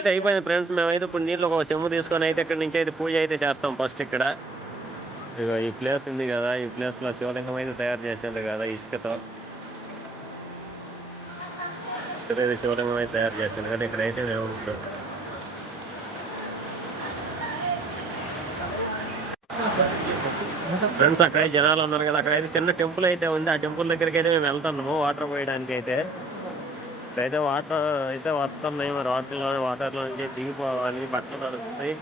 అయితే అయిపోయింది ఫ్రెండ్స్. మేమైతే ఇప్పుడు నీళ్ళు ఒక చెంబు తీసుకొని అయితే ఇక్కడ నుంచి అయితే పూజ అయితే చేస్తాం. ఫస్ట్ ఇక్కడ ఇగో ఈ ప్లేస్ ఉంది కదా, ఈ ప్లేస్లో శివలింగం అయితే తయారు చేసేది కదా ఇసుకతో. శివలింగం అయితే తయారు చేసింది కదా, ఇక్కడైతే మేము ఉంటాం ఫ్రెండ్స్. అక్కడైతే జనాలు ఉన్నారు కదా, అక్కడైతే చిన్న టెంపుల్ అయితే ఉంది. ఆ టెంపుల్ దగ్గరికి అయితే మేము వెళ్తున్నాము వాటర్ పోయడానికి అయితే. ఇక్కడైతే వాటర్ అయితే వస్తున్నాయి, మరి వాటర్లో నుంచి దిగిపోవాలి, బట్టలు నడుస్తున్నాయి.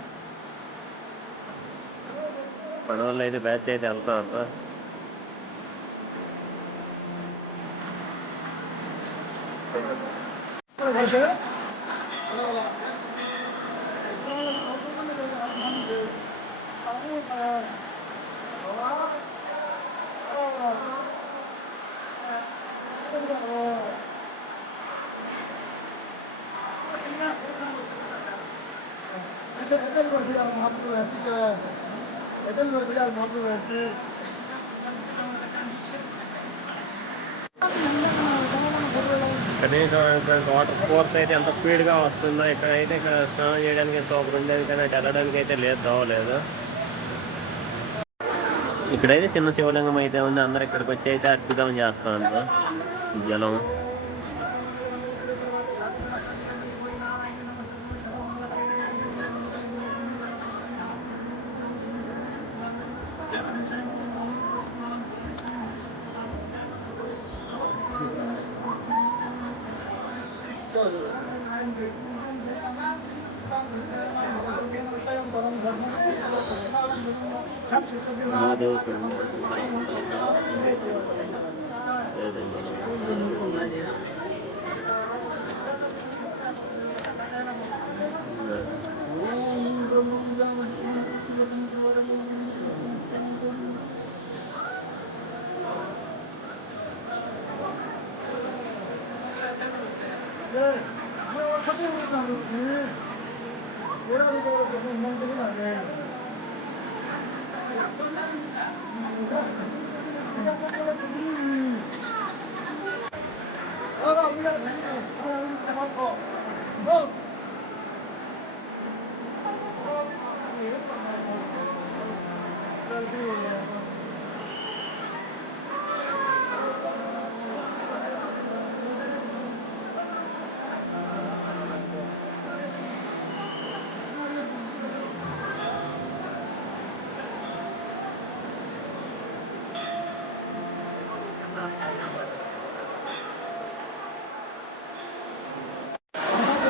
మన వాళ్ళు అయితే బ్యాచ్ అయితే వెళ్తాం. కనీసం వాటర్ స్పోర్ట్స్ అయితే ఎంత స్పీడ్గా వస్తుందో, ఇక్కడైతే ఇక్కడ స్నానం చేయడానికి సూపర్ ఉండేది, కానీ అటు వెళ్ళడానికి అయితే లేదు, దోవలేదు. ఇక్కడైతే చిన్న శివలింగం అయితే ఉంది. అందరు ఇక్కడికి వచ్చి అయితే అద్భుతం చేస్తా ఉంటారు జలం.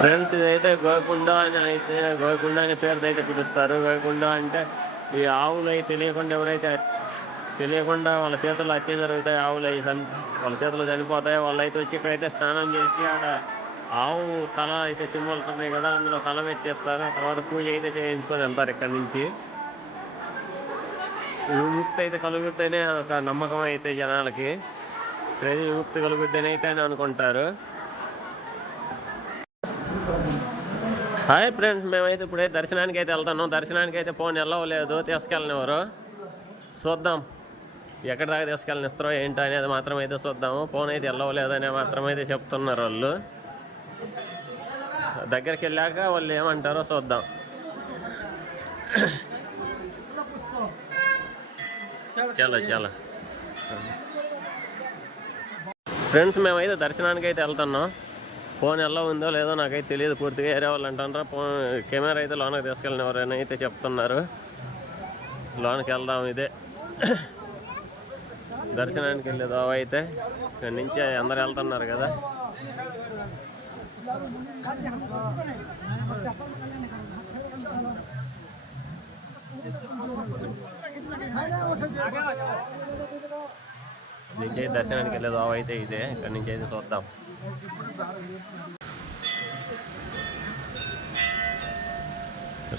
ఫ్రెండ్స్, ఇదైతే గోకుండ అనే పేరుతో అయితే పిలుస్తారు. గోకుండ అంటే ఈ ఆవులు అయితే తెలియకుండా వాళ్ళ చేతుల్లో హత్య జరుగుతాయి, ఆవులు వాళ్ళ చేతులు చనిపోతాయి. వాళ్ళు అయితే వచ్చి ఇక్కడైతే స్నానం చేసి ఆడ ఆవు తల అయితే సింబల్స్ ఉన్నాయి కదా, అందులో తల పెట్టేస్తారు. తర్వాత పూజ అయితే చేయించుకొని వెళ్తారు ఇక్కడ నుంచి. విముక్తి అయితే కలుగుతేనే ఒక నమ్మకం అయితే జనాలకి, విముక్తి కలుగుద్దని అయితే అని అనుకుంటారు. హాయ్ ఫ్రెండ్స్, మేమైతే ఇప్పుడైతే దర్శనానికి అయితే వెళ్తున్నాం. దర్శనానికి అయితే ఫోన్ వెళ్ళవలేదు, తీసుకెళ్ళనివ్వరు. చూద్దాం ఎక్కడి దాకా తీసుకెళ్ళనిస్తారో ఏంటో అనేది మాత్రం అయితే చూద్దాము. ఫోన్ అయితే వెళ్ళవలేదని మాత్రం అయితే చెప్తున్నారు వాళ్ళు. దగ్గరికి వెళ్ళాక వాళ్ళు ఏమంటారో చూద్దాం. చాలా ఫ్రెండ్స్, మేమైతే దర్శనానికి అయితే వెళ్తున్నాం. ఫోన్ ఎలా ఉందో లేదో నాకైతే తెలియదు పూర్తిగా. ఏరే వాళ్ళు అంటారా ఫోన్ కెమెరా అయితే లోనకి తీసుకెళ్ళిన ఎవరైనా అయితే చెప్తున్నారు. లోనకి వెళ్దాం. ఇదే దర్శనానికి వెళ్ళేదో అయితే ఇక్కడి నుంచి అందరు వెళ్తున్నారు కదా. నుంచి అయితే దర్శనానికి వెళ్ళేదో అయితే ఇదే, ఇక్కడి నుంచి అయితే చూద్దాం.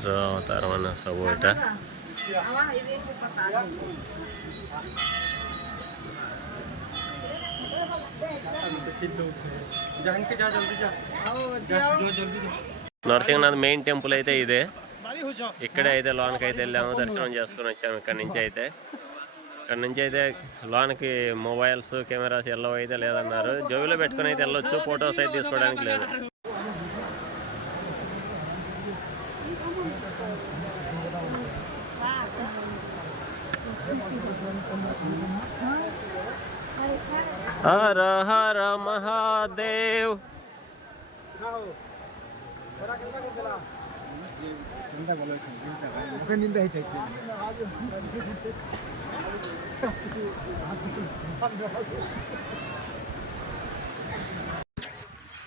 అవతారమన్న సబోట నరసింహనాథ్ మెయిన్ టెంపుల్ అయితే ఇదే. ఇక్కడే అయితే లోనకి అయితే వెళ్ళాము, దర్శనం చేసుకుని వచ్చాము. ఇక్కడ నుంచి అయితే లోనకి మొబైల్స్ కెమెరాస్ ఎల్లో అయితే లేదన్నారు. జోబులో పెట్టుకుని అయితే వెళ్ళొచ్చు, ఫొటోస్ అయితే తీసుకోవడానికి లేదు. హర హర మహాదేవ్.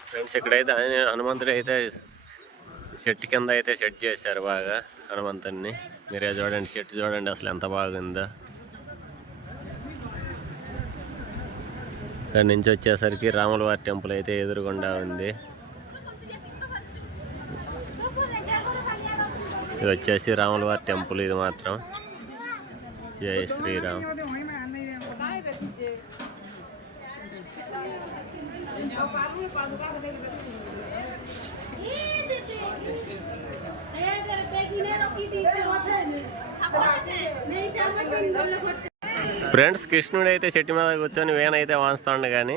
ఫ్రెండ్స్ ఇక్కడైతే హనుమంతుడు అయితే చెట్టు కింద అయితే సెట్ చేశారు బాగా హనుమంతుడిని. మీరే చూడండి, చెట్టు చూడండి అసలు ఎంత బాగుందో. ఇక్కడ నుంచి వచ్చేసరికి రాములవారి టెంపుల్ అయితే ఎదురుగుండా ఉంది. ఇది వచ్చేసి రాములవారి టెంపుల్. ఇది మాత్రం జై శ్రీరామ్. ఫ్రెండ్స్ కృష్ణుడు అయితే చెట్టు మీద కూర్చొని వేనైతే వాంచుతాడు. కానీ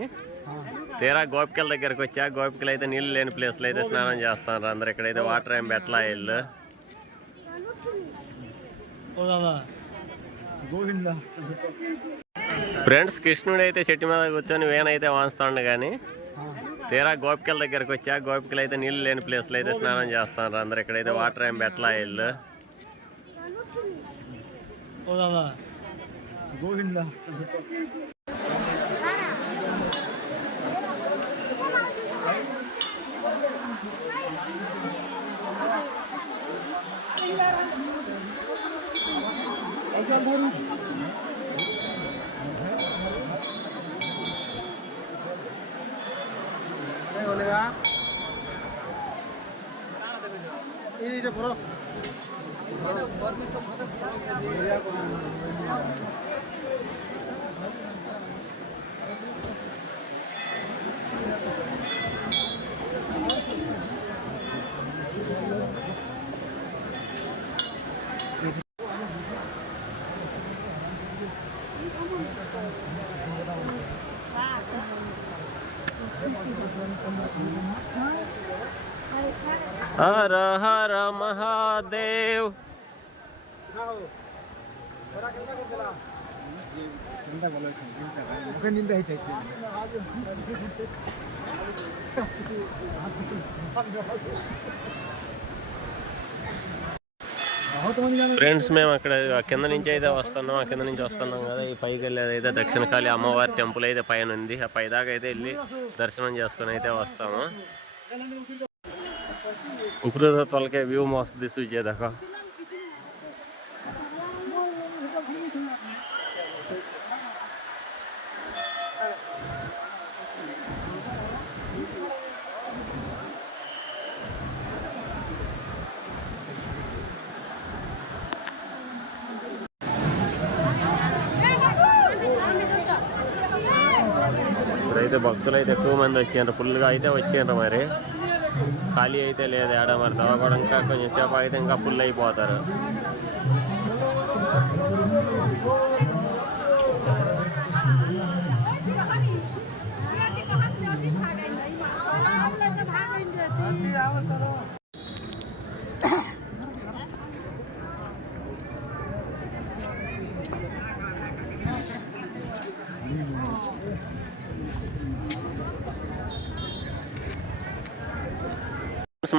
తీరా గోపికల దగ్గరకు వచ్చా గోపికలు అయితే నీళ్ళు లేని ప్లేస్లో అయితే స్నానం చేస్తున్నారు అందరు. ఇక్కడైతే వాటర్ ఏం పెట్టలా ఇల్లు. ఫ్రెండ్స్ కృష్ణుడు అయితే చెట్టు మీద కూర్చొని వేనైతే వాంచుతాడు. కానీ తీరా గోపికల దగ్గరకు వచ్చా గోపికలు అయితే నీళ్ళు లేని ప్లేస్లో అయితే స్నానం చేస్తున్నారు అందరు. ఇక్కడైతే వాటర్ ఏం పెట్టలా ఇల్లు. గోవింద హర హర మహాదేవ్. ఫ్రెండ్స్ మేము అక్కడ కింద నుంచి అయితే వస్తున్నాం. ఆ కింద నుంచి వస్తున్నాం కదా, ఈ పైకి వెళ్ళేది అయితే దక్షిణకాళి అమ్మవారి టెంపుల్ అయితే పైన ఉంది. ఆ పై దాకా అయితే వెళ్ళి దర్శనం చేసుకుని అయితే వస్తాము. ऊपर तल के व्यू मस्त दिशुच देखो। इधर भक्तुलु ఎక్కువ మంది వచ్చారు, ఫుల్గా అయితే వచ్చారు. మరి ఖాళీ అయితే లేదు ఆడ. మరి దవగడం ఇంకా కొంచెం సేపు అయితే ఇంకా ఫుల్ అయిపోతారు.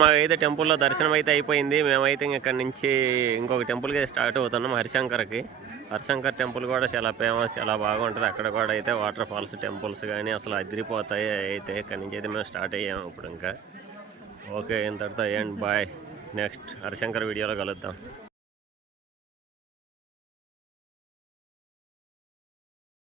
మాకైతే టెంపుల్లో దర్శనం అయితే అయిపోయింది. మేమైతే ఇక్కడి నుంచి ఇంకొక టెంపుల్కి స్టార్ట్ అవుతున్నాం, హరిశంకర్కి. హరిశంకర్ టెంపుల్ కూడా చాలా ఫేమస్, చాలా బాగుంటుంది. అక్కడ కూడా అయితే వాటర్ ఫాల్స్ టెంపుల్స్ కానీ అసలు అదిరిపోతాయి. అయితే ఇక్కడి నుంచి అయితే మేము స్టార్ట్ అయ్యాము ఇప్పుడు. ఇంకా ఓకే, ఇంతటితో ఏంటి, బాయ్. నెక్స్ట్ హరిశంకర్ వీడియోలో కలుద్దాం.